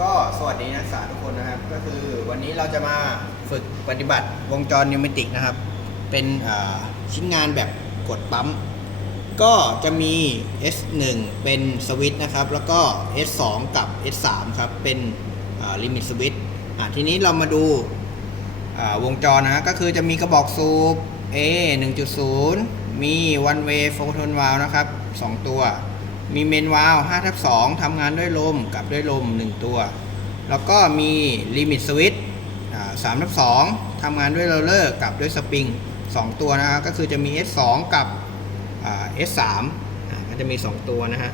ก็สวัสดีนักศึกษาทุกคนนะครับ ก็คือวันนี้เราจะมาฝึกปฏิบัติวงจรนิวเมติกนะครับ เป็นชิ้นงานแบบกดปั๊ม ก็จะมี S1 เป็นสวิตช์นะครับ แล้วก็ S2 กับ S3 ครับ เป็นลิมิตสวิตช์ทีนี้เรามาดูาวงจรนะก็คือจะมีกระบอกสูบ A 1.0 มี one way photon valve นะครับ 2 ตัว มีเมนวาล์ว5ทับ2ทำงานด้วยลมกับด้วยลม 1 ตัว แล้วก็มีลิมิตสวิตช์3ทับ2ทำงานด้วยโรลเลอร์กับด้วยสปริง 2 ตัวนะครับก็คือจะมี S2 กับ S3 ก็จะมี 2 ตัวนะฮะ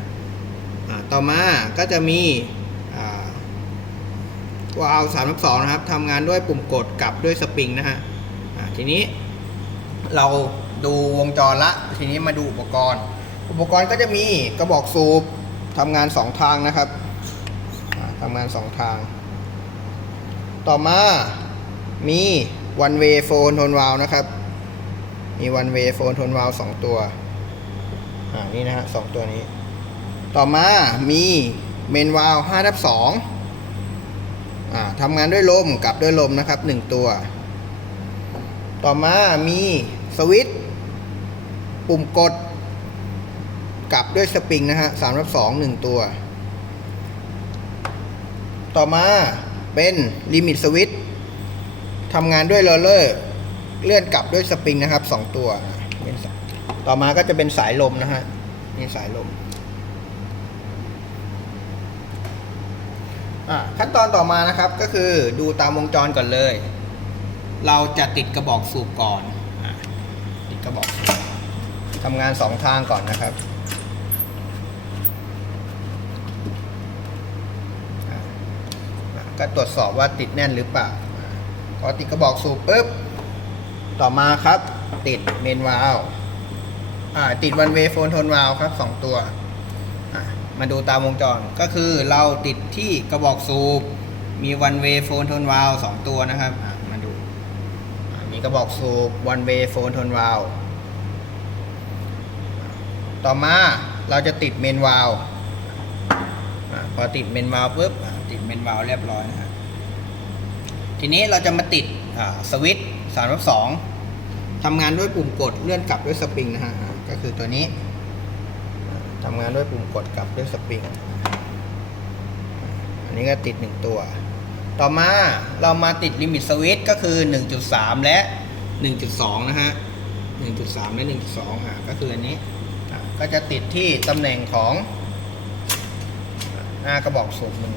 ต่อมาก็จะมีวาล์ว3ทับ2นะครับทำงานด้วยปุ่มกดกับด้วยสปริงนะฮะทีนี้เราดูวงจรละ ทีนี้มาดูอุปกรณ์ อุปกรณ์ก็จะมีกระบอกสูบทำงาน2ทางนะครับทำงาน2ทาง ต่อมามี one way phone tone valve นะครับ มี one way phone tone valve 2ตัว อ่า นี่นะฮะสองตัวนี้ ต่อมามี main valve 5ทับ2อ่าทำงานด้วยลมกับด้วยลมนะครับ1ตัว ต่อมามีสวิตช์ปุ่มกด กลับด้วยสปริงนะฮะสามทับสองหนึ่งตัว ต่อมาเป็นลิมิตสวิตทำงานด้วยโรลเลอร์ เลื่อนกลับด้วยสปริงนะครับสองตัวต่อมาก็จะเป็นสายลมนะฮะนี่สายลมขั้นตอนต่อมานะครับก็คือดูตามวงจรก่อนเลย เราจะติดกระบอกสูบก่อนอติดกระบอกสูบทำงานสองทางก่อนนะครับ ก็ตรวจสอบว่าติดแน่นหรือเปล่าพอติดกระบอกสูบปุ๊บ ต่อมาครับ ติดเมนวาลอ่าติดวันเวฟโฟนโทนวาลครับสองตัว มาดูตามวงจรก็คือเราติดที่กระบอกสูบ มีวันเวฟโฟนโทนวาลสองตัวนะครับ มาดู มีกระบอกสูบวันเวฟโฟนโทนวาลต่อมาเราจะติดเมนวาลพอติดเมนวาลปุ๊บ ติดเมนวาลเรียบร้อยนะฮะทีนี้เราจะมาติดสวิตช์สามรอบสองทำงานด้วยปุ่มกดเลื่อนกลับด้วยสปริงนะฮะก็คือตัวนี้ทำงานด้วยปุ่มกดกลับด้วยสปริงอันนี้ก็ติดหนึ่งตัว ต่อมาเรามาติดลิมิตสวิตก็คือ 1.3 และ 1.2 นะฮะ 1.3 และ 1.2อ่าก็คืออันนี้ก็จะติดที่ตำแหน่งของหน้ากระบอกสูบหนึ่ง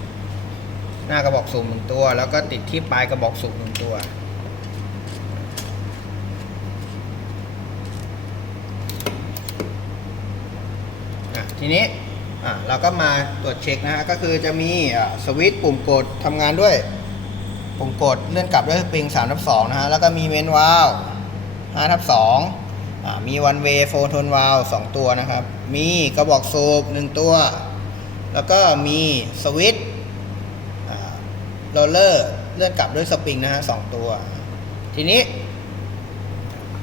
น้ากระบอกสูบหนึ่งตัว แล้วก็ติดที่ปลายกระบอกสูบหนึ่งตัว ทีนี้เราก็มาตรวจเช็คนะฮะก็คือจะมีะสวิตช์ปุ่มกดทำงานด้วย ปุ่มกดเลื่อนกลับด้วยสปริง3ทับ2นะฮะแล้วก็มีเมนวาล5ทับ2อะมีวันเวย์โฟโทนวาล2ตัวนะครับ มีกระบอกสูบ1ตัว แล้วก็มีสวิตช์ โรลเลอร์เลื่อนกลับด้วยสปริงนะฮะสองตัว ทีนี้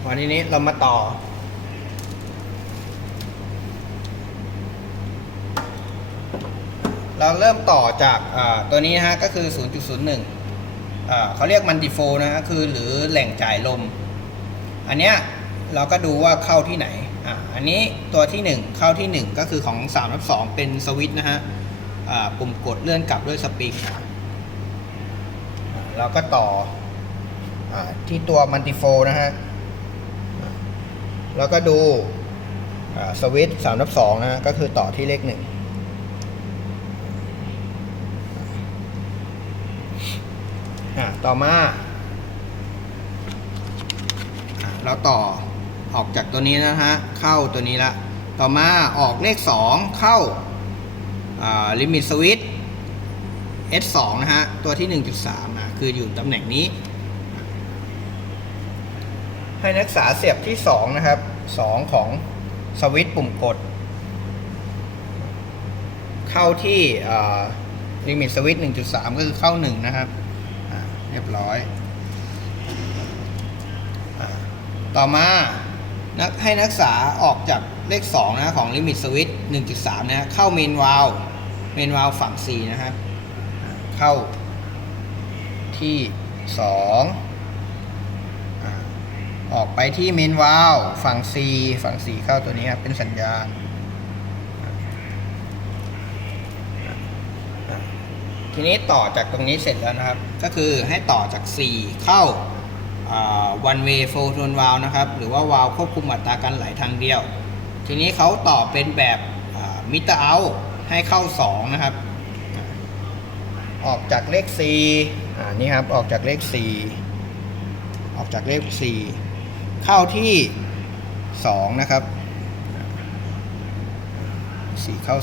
วันทีนี้เรามาต่อ เราเริ่มต่อจากตัวนี้นะฮะก็คือ 0.01เขาเรียกมันติโฟนะฮะคือหรือแหล่งจ่ายลม อันเนี้ยเราก็ดูว่าเข้าที่ไหนอะอันนี้ตัวที่ 1 เข้าที่ 1 ก็คือของ3ทับ2เป็นสวิตช์นะฮะปุ่มกดเลื่อนกลับด้วยสปริง เราก็ต่ออที่ตัวมันติโฟนะฮะ แล้วก็ดูสวิตช์3ทับ2นะฮะก็คือต่อที่เลขหนึ่งต่อมา เราต่อออกจากตัวนี้นะฮะ เข้าตัวนี้ละ ต่อมาออกเลข 2 เข้าลิมิตสวิต S2 นะฮะ ตัวที่ 1.3นะคืออยู่ตำแหน่งนี้ ให้นักศึกษาเสียบที่ 2 นะครับ 2 ของสวิตช์ปุ่มกด เข้าที่ลิมิตสวิต1.3 ก็คือเข้า 1 นะครับเรียบร้อย ต่อมานักให้นักศึกษาออกจากเลข 2 นะของลิมิตสวิต1.3 นะเข้าเมนวาลเมนวาลฝั่ง4นะครับ เข้าที่สองออกไปที่เมนวาลวฝั่ง C ฝั่ง C เข้าตัวนี้ครับเป็นสัญญาณ ทีนี้ต่อจากตรงนี้เสร็จแล้วนะครับ ก็คือให้ต่อจาก4เข้า one way flow tone valve นะครับ หรือว่าวาล์วควบคุมอัตราการไหลทางเดียว ทีนี้เขาต่อเป็นแบบมิเตอร์เอาให้เข้า 2 นะครับ ออกจากเลข4อ่านี่ครับออกจากเลข 4 ออกจากเลข 4 เข้าที่ 2 นะครับ 4 เข้า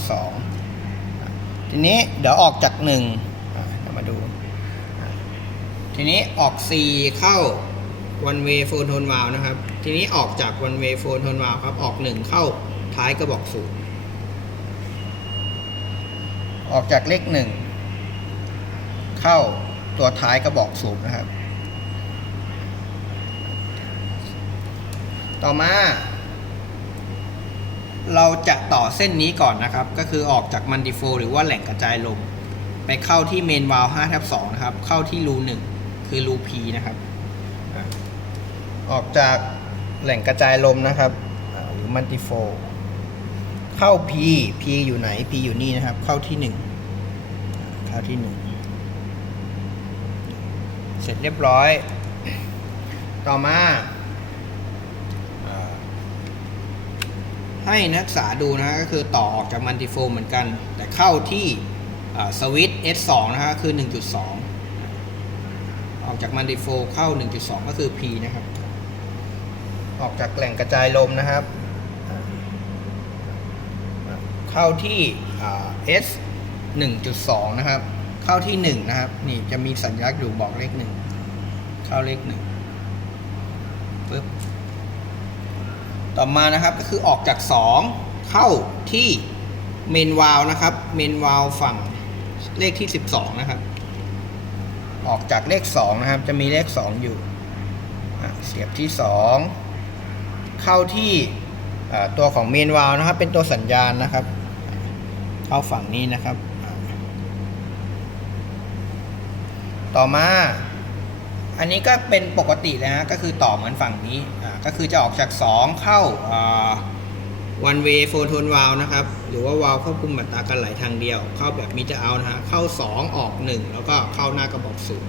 2 ทีนี้เดี๋ยวออกจาก1อ่าเรามาดู ทีนี้ออก 4 เข้า one way phone tone valve นะครับ ทีนี้ออกจาก one way phone tone valve ครับ ออก 1 เข้าท้ายกระบอกสูบออกจากเลข 1 เข้าตัวท้ายกระบอกสูบนะครับ ต่อมา เราจะต่อเส้นนี้ก่อนนะครับ ก็คือออกจากมันดิโฟหรือว่าแหล่งกระจายลม ไปเข้าที่เมนวาล5ทับ2นะครับ เข้าที่รู1คือรู P นะครับ ออกจากแหล่งกระจายลมนะครับ หรือมันดิโฟ เข้า P P อยู่ไหน P อยู่นี่นะครับ เข้าที่ 1 เข้าที่ 1 เสร็จเรียบร้อย ต่อมาให้นักศึกษาดูนะก็คือต่อออกจากมันติโฟเหมือนกัน แต่เข้าที่สวิตช์ S2 นะฮะคือ 1.2 ออกจากมันติโฟเข้า 1.2 ก็คือ P นะครับ ออกจากแหล่งกระจายลมนะครับ เข้าที่ S 1.2 นะครับ เข้าที่1นะครับ นี่จะมีสัญลักษณ์อยู่บอกเลข1เข้าเลข1ปึ๊บต่อมานะครับก็คือออกจาก 2 เข้าที่เมนวาลนะครับ เมนวาลฝั่งเลขที่ 12 นะครับ ออกจากเลข 2 นะครับ จะมีเลข 2 อยู่เสียบที่ 2 เข้าที่ตัวของเมนวาลนะครับ เป็นตัวสัญญาณนะครับ เข้าฝั่งนี้นะครับอ่า ต่อมา อันนี้ก็เป็นปกติเลยฮะก็คือต่อเหมือนฝั่งนี้อ่าก็คือจะออกจาก 2 เข้าอ่า one way phone tone valve นะครับ หรือว่าวาล์วควบคุมอัตราการไหลทางเดียว เข้าแบบมิเตอร์เอานะฮะเข้า 2 ออก 1 แล้วก็เข้าหน้ากระบอกสูบ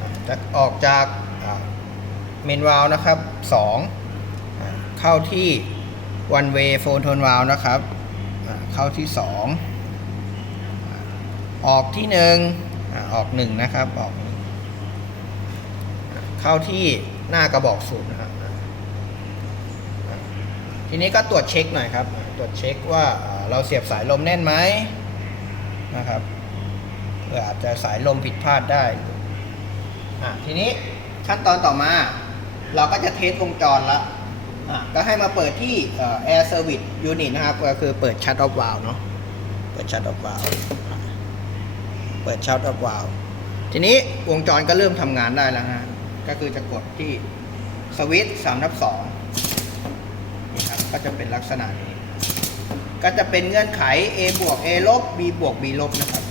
อ่าจะออกจากเมนวาลนะครับ2อ่าเข้าที่ one way phone tone valve นะครับ เข้าที่ 2 ออกที่หนึ่งออกหนึ่งนะครับ ออกหนึ่งเข้าที่หน้ากระบอกสูบนะครับ ทีนี้ก็ตรวจเช็คหน่อยครับ ตรวจเช็คว่าเราเสียบสายลมแน่นไหมนะครับเพื่ออาจจะสายลมผิดพลาดได้ ทีนี้ขั้นตอนต่อมา เราก็จะเทสวงจรละก็ให้มาเปิดที่เอ่อ Air Service Unit นะครับ ก็คือเปิด Shut Off Valve เนาะ เปิด Shut Off Valve เปิดชัตอัพวาลทีนี้วงจรก็เริ่มทำงานได้แล้วฮะ ก็คือจะกดที่สวิตช์สามนับสองนี่ครับ ก็จะเป็นลักษณะนี้ ก็จะเป็นเงื่อนไข A บวก A ลบ B บวก B ลบนะครับ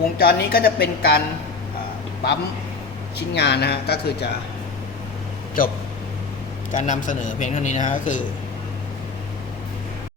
วงจรนี้ก็จะเป็นการปั๊มชิ้นงานนะฮะ ก็คือจะจบการนำเสนอเพียงเท่านี้นะฮะก็คือ